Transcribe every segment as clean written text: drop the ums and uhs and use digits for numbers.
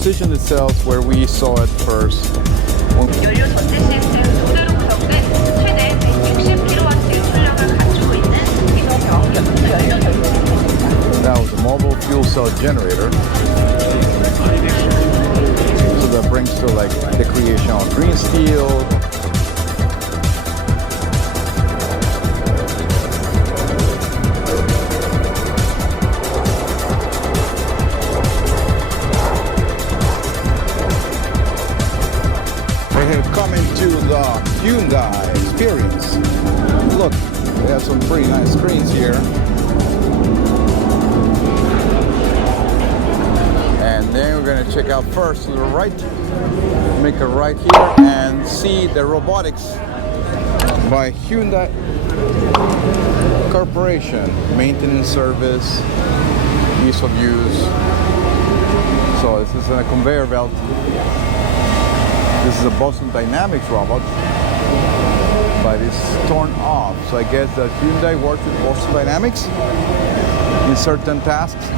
positioned itself where we saw it first. 연료 전지 시스템 조대로 구성된 최대 160kW의 출력을 갖추고 있는 기동형 연료 전지 시스템입니다. That was a mobile fuel cell generator. So that brings to like the creation of green steel. We have come into the Hyundai experience. Look, we have some pretty nice screens here. And then we're gonna check out first to the right, make a right here and see the robotics by Hyundai Corporation. Maintenance service, ease of use. So this is a conveyor belt. This is a Boston Dynamics robot, but it's torn off. So I guess that Hyundai works with Boston Dynamics in certain tasks.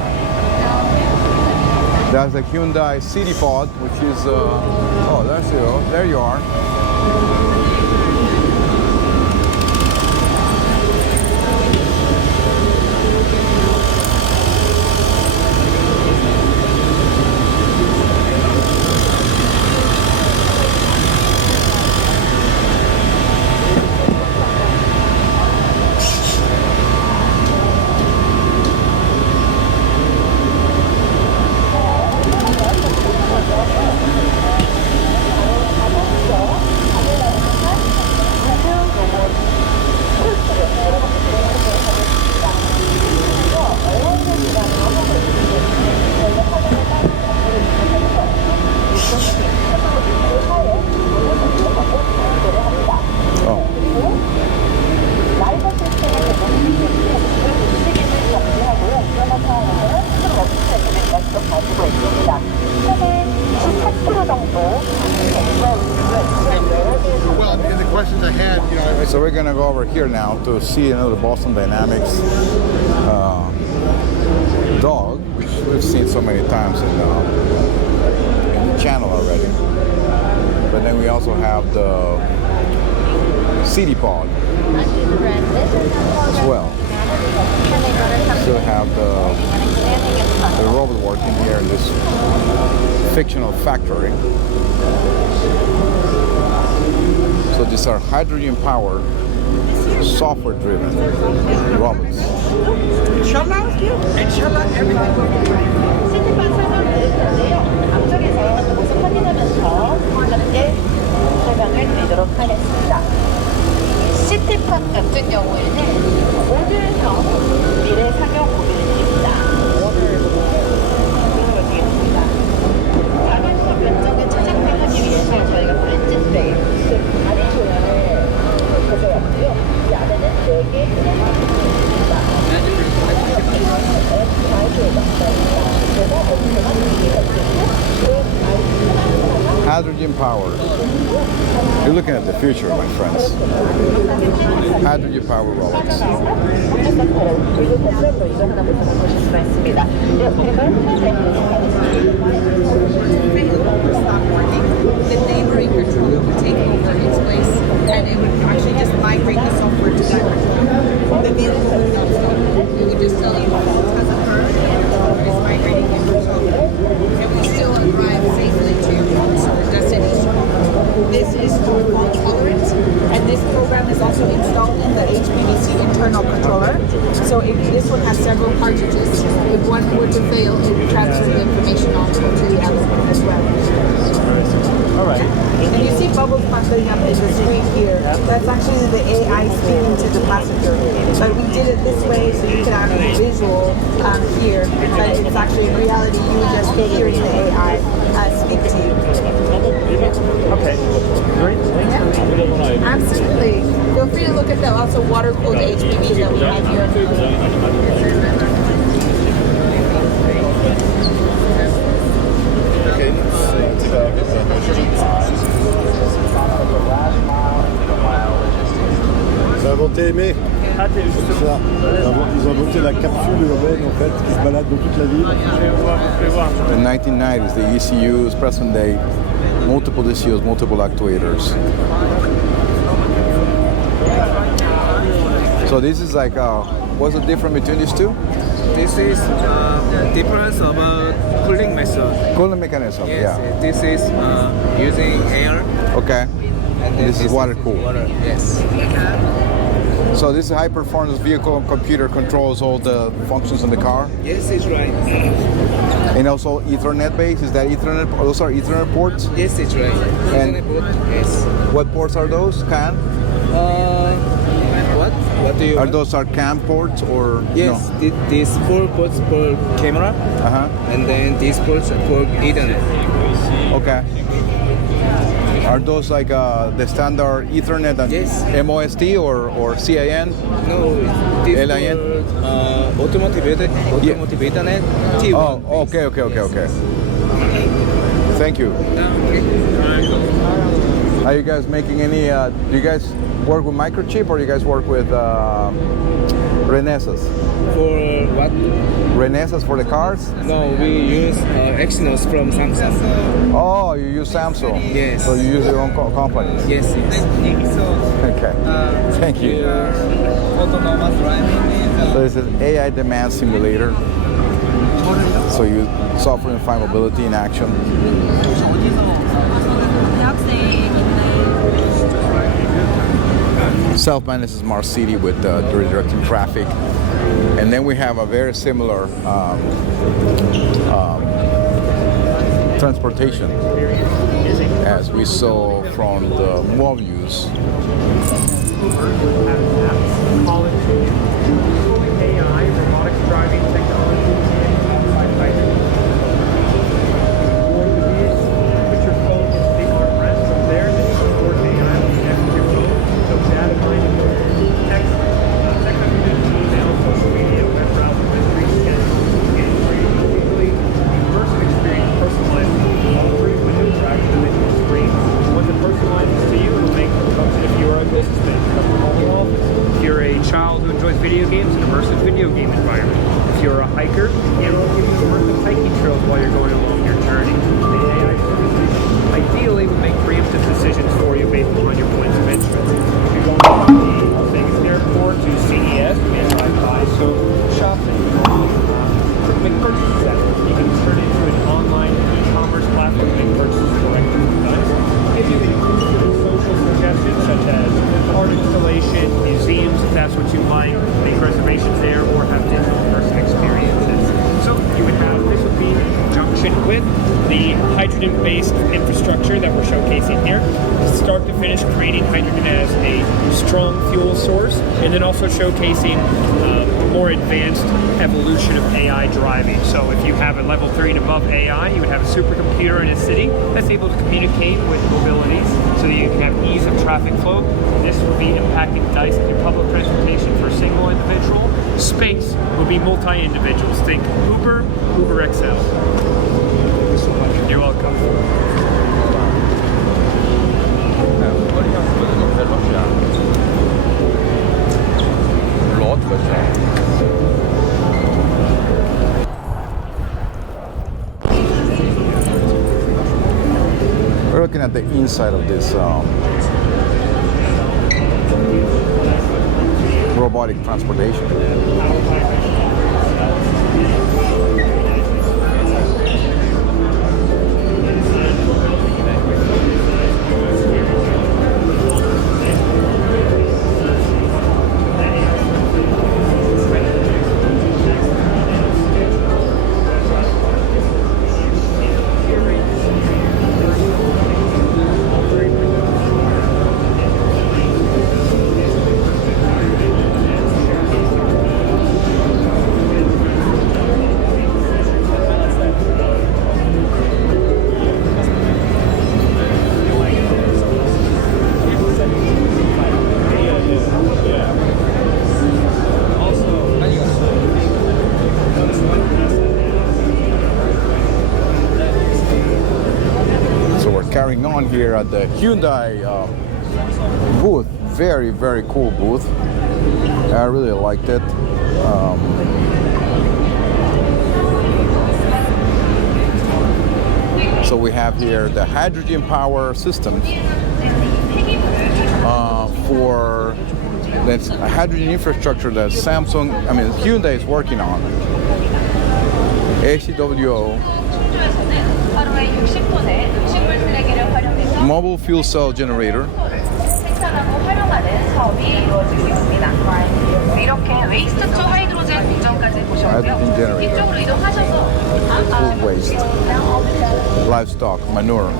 That's the Hyundai City Pod, which is, oh, that's you. There you are. Well, and the questions I had, you know, So we're gonna go over here now to see another Boston Dynamics dog, which we've seen so many times in the channel already. But then we also have the City Pod as well. Still have the robot working here in this fictional factory. So these are hydrogen-powered, software-driven robots. inshallah, everything will be great. 시티팟 설명드리는데요. 앞쪽에서 모습 확인하면서 함께 설명을 드리도록 하겠습니다. 시티팟 같은 경우에는 모듈형 미래 상용 모빌리티입니다. 가변성 면적을 최적화하기 위해서 저희가 브릿지 트레이, 즉 다리 조향을 가져왔고요. 이 안에는 4개의 트레이가 있습니다. Hydrogen powered. You're looking at the future, my friends. Hydrogen powered robots. Stop working, the neighboring controller would take over its place and it would actually just migrate the software to that controller. The vehicle would not stop. It would just tell you what has occurred and the controller is migrating your controller. And we still arrive safely to your destination. This is fault tolerant, and this program is also installed in the HPVC internal controller. So if this one has several cartridges, if one were to fail, it would transfer the information on to the other one as well. All right. And you see bubbles popping up in the screen here. That's actually the AI speaking to the passenger. But we did it this way so you can have a visual here. But it's actually in reality you would just be hearing the AI speak to you. Okay, great. Absolutely. Feel free to look at the also water-cooled HPVs that we have here. Okay, let's Ça va, t'aimer? Ah, t'es C'est ça. Ils ont inventé la capsule urbaine en fait qui se balade dans toute la ville. Je vais voir. The 1990s, the ECUs, present day, multiple ECUs, multiple actuators. So this is like, what's the difference between these two? This is difference about cooling method. Cooling mechanism, Yes, yeah. this is using air. Okay. And then This is water cooled. Water, yes. So this high performance vehicle computer controls all the functions in the car, Yes, it's right. and also Ethernet based. Is that Ethernet? Those are Ethernet ports. Yes, it's right. And- Internet boot, yes. What ports are those? CAN? What? What do you Are want? those CAN ports or Yes, these 4 ports for camera, No? and then these ports for Ethernet. Okay. Are those like the standard Ethernet and Yes. MOST or CAN? No, this LIN? for automotive Ethernet. T1. Oh, okay. Thank you. Are you guys making any? Do you guys work with microchip or you guys work with Renesas? For what? Renesas for the cars? No, we use Exynos from Samsung. Oh, you use Samsung. Yes. So you use your own companies. Yes, yes. Okay. Thank you. Autonomous driving. So this is AI demand simulator. So you software defined mobility in action. Self-managed smart city with redirecting traffic, and then we have a very similar transportation as we saw from the mall views. Call it AI, robotics driving technology, outside hydrogen. Or the use, put your phone into the armrest from there, then you support AI on the end of your phone. So data mining, text messages, email, social media, web browser, history, scheduling, and trading easily. Immersive experience personalized all three window tracks and then your screen. Once it personalizes to you, it'll make the function if you are a businessman, come from home office. If you're a child who enjoys video games, an immersive video game environment. If you're a hiker, it'll give you immersive hiking trails while you're going along your journey. The AI services ideally will make preemptive decisions for you based upon your points of interest. If you're going from the Las Vegas airport to CES, we have drive-by, so shopping, quick make purchases at. You can turn it into an online e-commerce platform to make purchases directly from us. Give you the social suggestions such as art installation, museums, if that's what you like, make reservations there, or have digital immersive experiences. So you would have, this would be in conjunction with the hydrogen-based infrastructure that we're showcasing here. Start to finish, creating hydrogen as a strong fuel source, and then also showcasing more advanced evolution of AI driving. So if you have a level 3 and above AI, you would have a supercomputer in a city that's able to communicate with mobilities so that you can have ease of traffic flow. This would be impacting DICE in public transportation for a single individual. Space would be multi-individuals. Think Uber, Uber XL. Thank you so much. You're welcome. We're looking at the inside of this robotic transportation. Carrying on here at the Hyundai booth, very, very cool booth. I really liked it. So we have here the hydrogen power systems for that's a hydrogen infrastructure that Hyundai is working on. HCWO, 하루에 60톤의 음식물 쓰레기를 활용해서 mobile fuel cell generator. 생산하고 활용하는 사업이 이루어지고 있습니다. 이렇게 웨이스트 투 하이드로젠 공정까지 보셨고요. Hydrogen generator. 이쪽으로 이동하셔서 Food waste, livestock, manure.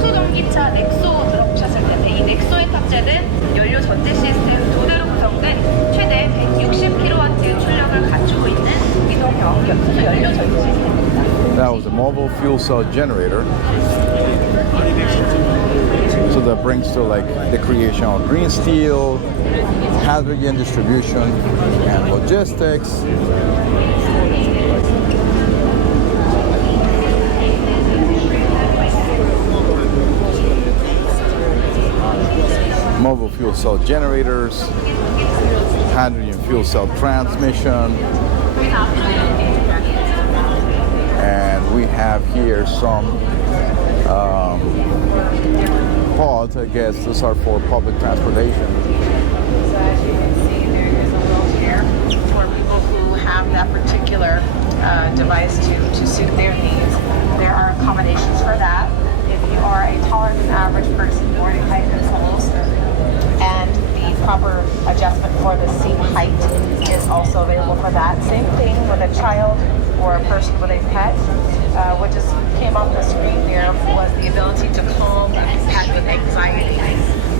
수소전기차 넥소 들어보셨을 텐데 이 넥소에 탑재된 연료 전제 시스템 2대로 구성된 최대 160kW 출력을 갖추고 있는 이동형 수소 연료 전지 시스템입니다. That was a mobile fuel cell generator. So that brings to like the creation of green steel, hydrogen distribution, and logistics. Mobile fuel cell generators, hydrogen fuel cell transmission, and we have here some pods. I guess these are for public transportation. So as you can see, there is a wheelchair for people who have that particular device to suit their needs. There are accommodations for that. If you are a taller than average person, boarding height controls and the proper adjustment for the seat height is also available for that. Same thing with a child or a person with a pet. What just came off the screen there was the ability to calm a pet with anxiety.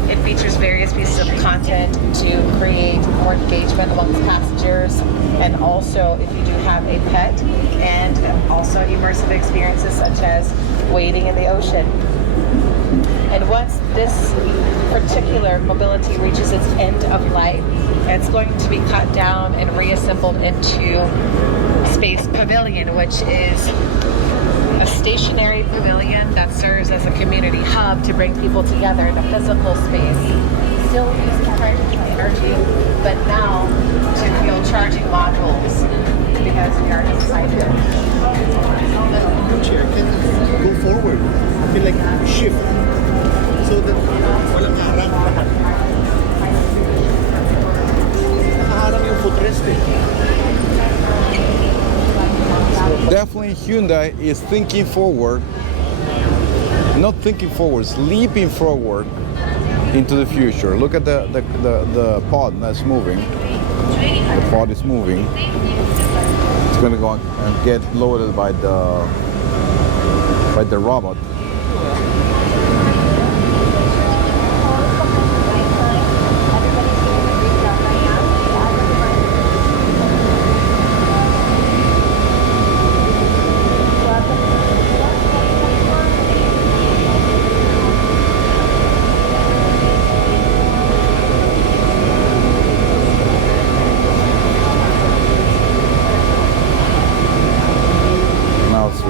It features various pieces of content to create more engagement amongst passengers, and also if you do have a pet, and also immersive experiences such as wading in the ocean. And once this particular mobility reaches its end of life, it's going to be cut down and reassembled into Space Pavilion, which is a stationary pavilion that serves as a community hub to bring people together in a physical space. Still using hydrogen energy, but now to fuel charging modules because we are inside it. Chair can go forward. I feel like shift. So that walang harang. Nakaharang yung footrest eh. Definitely Hyundai is thinking forward, not thinking forward, leaping forward into the future. Look at the pod that's moving. The pod is moving. It's going to go and get loaded by the robot.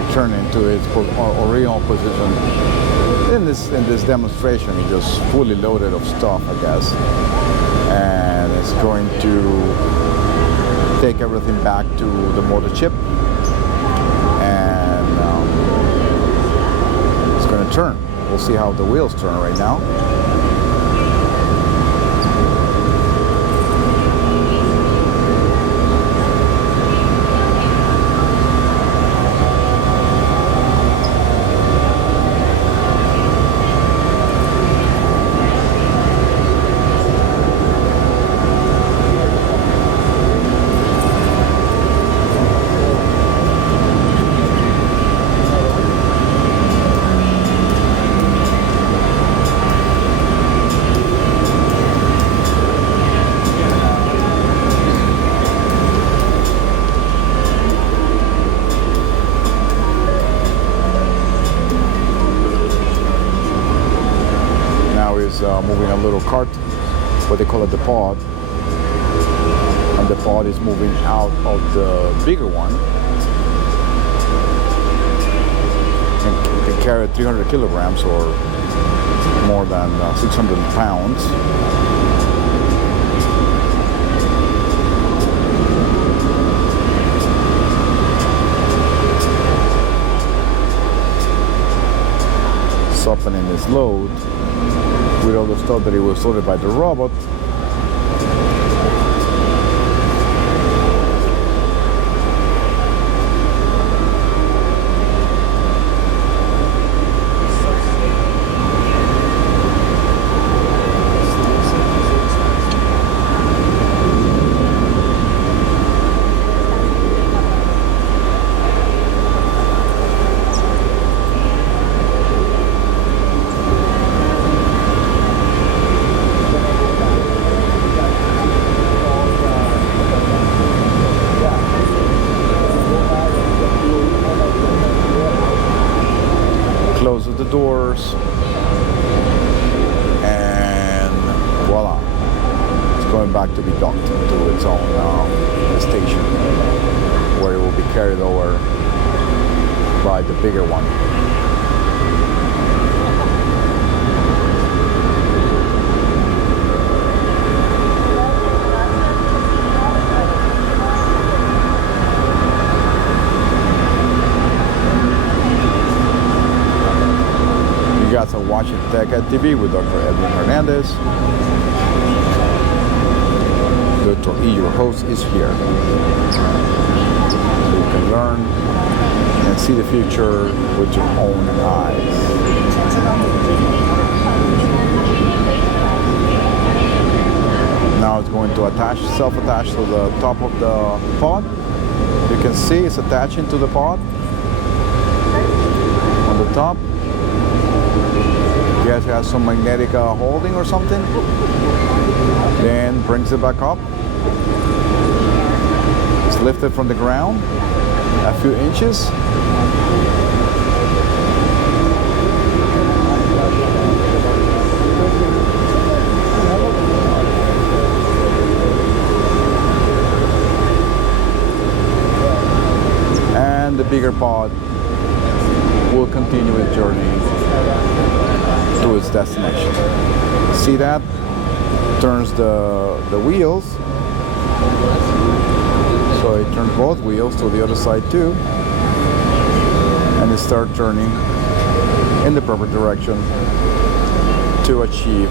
Returning to its original position. In this demonstration, it's just fully loaded of stuff, I guess, and it's going to take everything back to the motor chip, and it's going to turn. We'll see how the wheels turn right now. moving a little cart, what they call it the pod. And the pod is moving out of the bigger one. And it can carry 300 kilograms or more than 600 pounds. Softening his load with all the stuff that it was loaded by the robot. Closes the doors, and voila, it's going back to be docked to its own station, where it will be carried over by the bigger one. You guys are watching TechEDTV with Dr. Edwin Hernandez. Dr. E, your host, is here. So you can learn and see the future with your own eyes. Now it's going to attach, self-attach to the top of the pod. You can see it's attaching to the pod on the top. Guess it has some magnetic holding or something. Then brings it back up. It's lifted from the ground a few inches. And the bigger pod will continue its journey to its destination. See that? Turns the wheels. So it turns both wheels to the other side too. And it starts turning in the proper direction to achieve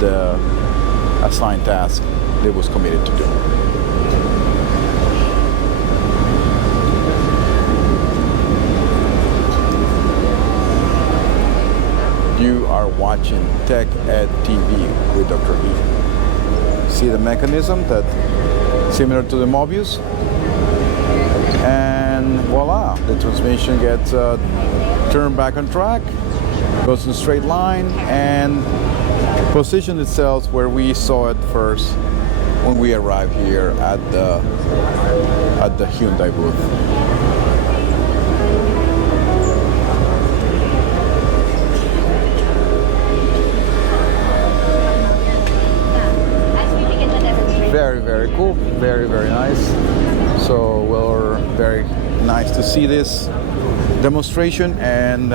the assigned task it was committed to do. You are watching TechEDTV with Dr. E. See the mechanism that similar to the Mobius, and voila, the transmission gets turned back on track, goes in a straight line, and positions itself where we saw it first when we arrived here at the Hyundai booth. Very, very cool. Very, very nice. So we're very nice to see this demonstration, and